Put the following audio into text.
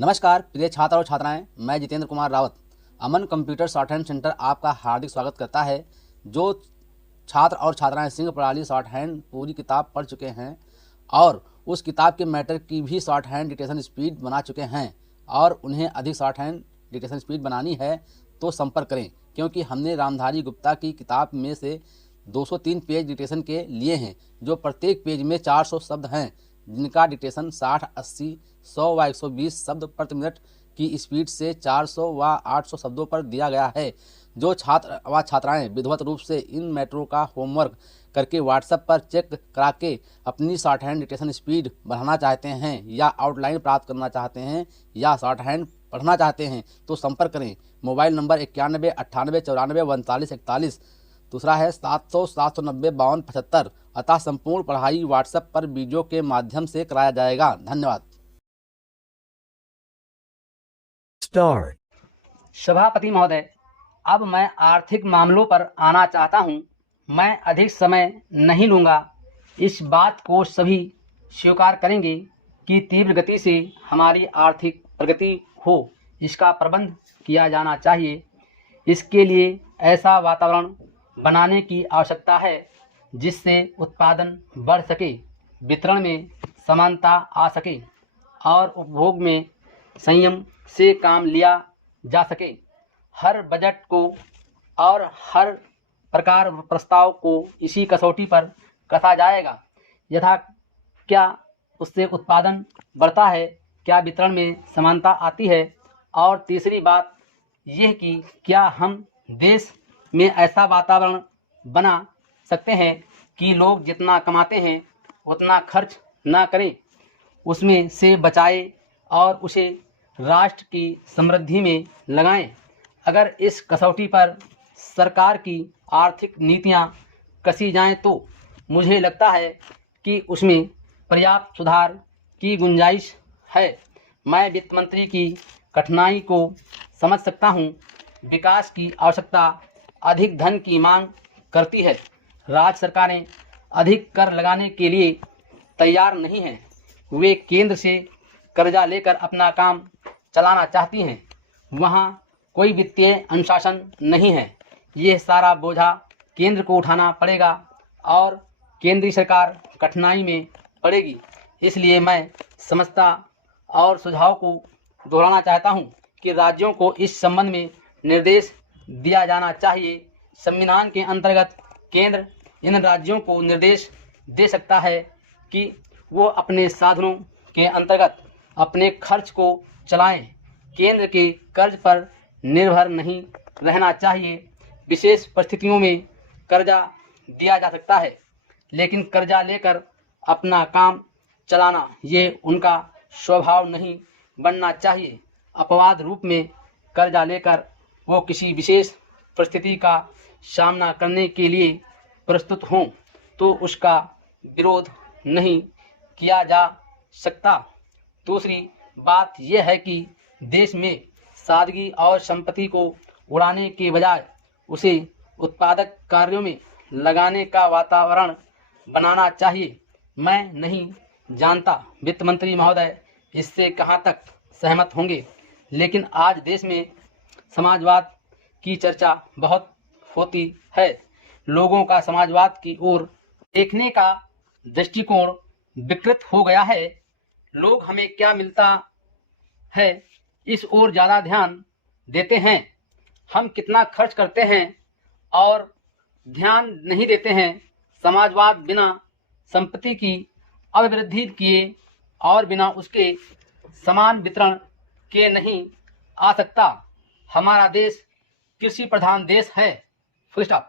नमस्कार प्रिय छात्र और छात्राएं, मैं जितेंद्र कुमार रावत अमन कंप्यूटर शॉर्ट हैंड सेंटर आपका हार्दिक स्वागत करता है। जो छात्र और छात्राएं सिंह प्रणाली शॉर्ट हैंड पूरी किताब पढ़ चुके हैं और उस किताब के मैटर की भी शॉर्ट हैंड डिक्टेशन स्पीड बना चुके हैं और उन्हें अधिक शॉर्ट हैंड डिक्टेशन स्पीड बनानी है तो संपर्क करें, क्योंकि हमने रामधारी गुप्ता की किताब में से 203 पेज डिक्टेशन के लिए हैं, जो प्रत्येक पेज में 400 शब्द हैं, जिनका डिक्टेशन 60, 80, 100 व 120 शब्द प्रति मिनट की स्पीड से 400 व 800 शब्दों पर दिया गया है। जो छात्र व छात्राएं विधिवत रूप से इन मैटरों का होमवर्क करके व्हाट्सएप पर चेक करा के अपनी शॉर्ट हैंड डिक्टेशन स्पीड बढ़ाना चाहते हैं या आउटलाइन प्राप्त करना चाहते हैं या शॉर्ट हैंड पढ़ना चाहते हैं तो संपर्क करें। मोबाइल नंबर 91 98 94 39 41, दूसरा है 700 790 52 75। अतः संपूर्ण पढ़ाई व्हाट्सएप पर वीडियो के माध्यम से कराया जाएगा। धन्यवाद। Start. सभापति महोदय, अब मैं आर्थिक मामलों पर आना चाहता हूं। मैं अधिक समय नहीं लूँगा। इस बात को सभी स्वीकार करेंगे कि तीव्र गति से हमारी आर्थिक प्रगति हो, इसका प्रबंध किया जाना चाहिए। इसके लिए ऐसा वातावरण बनाने की आवश्यकता है जिससे उत्पादन बढ़ सके, वितरण में समानता आ सके और उपभोग में संयम से काम लिया जा सके। हर बजट को और हर प्रकार प्रस्ताव को इसी कसौटी पर कसा जाएगा। यथा क्या उससे उत्पादन बढ़ता है, क्या वितरण में समानता आती है, और तीसरी बात यह कि क्या हम देश में ऐसा वातावरण बना सकते हैं कि लोग जितना कमाते हैं उतना खर्च ना करें, उसमें से बचाए और उसे राष्ट्र की समृद्धि में लगाएं। अगर इस कसौटी पर सरकार की आर्थिक नीतियां कसी जाएं तो मुझे लगता है कि उसमें पर्याप्त सुधार की गुंजाइश है। मैं वित्त मंत्री की कठिनाई को समझ सकता हूं। विकास की आवश्यकता अधिक धन की मांग करती है। राज्य सरकारें अधिक कर लगाने के लिए तैयार नहीं हैं। वे केंद्र से कर्जा लेकर अपना काम चलाना चाहती हैं। वहाँ कोई वित्तीय अनुशासन नहीं है। यह सारा बोझा केंद्र को उठाना पड़ेगा और केंद्रीय सरकार कठिनाई में पड़ेगी। इसलिए मैं समझता और सुझाव को दोहराना चाहता हूँ कि राज्यों को इस संबंध में निर्देश दिया जाना चाहिए। संविधान के अंतर्गत केंद्र इन राज्यों को निर्देश दे सकता है कि वो अपने साधनों के अंतर्गत अपने खर्च को चलाएं। केंद्र के कर्ज पर निर्भर नहीं रहना चाहिए। विशेष परिस्थितियों में कर्जा दिया जा सकता है, लेकिन कर्जा लेकर अपना काम चलाना ये उनका स्वभाव नहीं बनना चाहिए। अपवाद रूप में कर्जा लेकर वो किसी विशेष परिस्थिति का सामना करने के लिए प्रस्तुत हों तो उसका विरोध नहीं किया जा सकता। दूसरी बात यह है कि देश में सादगी और संपत्ति को उड़ाने के बजाय उसे उत्पादक कार्यों में लगाने का वातावरण बनाना चाहिए। मैं नहीं जानता वित्त मंत्री महोदय इससे कहाँ तक सहमत होंगे, लेकिन आज देश में समाजवाद की चर्चा बहुत होती है। लोगों का समाजवाद की ओर देखने का दृष्टिकोण विकृत हो गया है। लोग हमें क्या मिलता है इस ओर ज़्यादा ध्यान देते हैं। हम कितना खर्च करते हैं और ध्यान नहीं देते हैं। समाजवाद बिना संपत्ति की अभिवृद्धि किए और बिना उसके समान वितरण के नहीं आ सकता। हमारा देश कृषि प्रधान देश है। Full stop.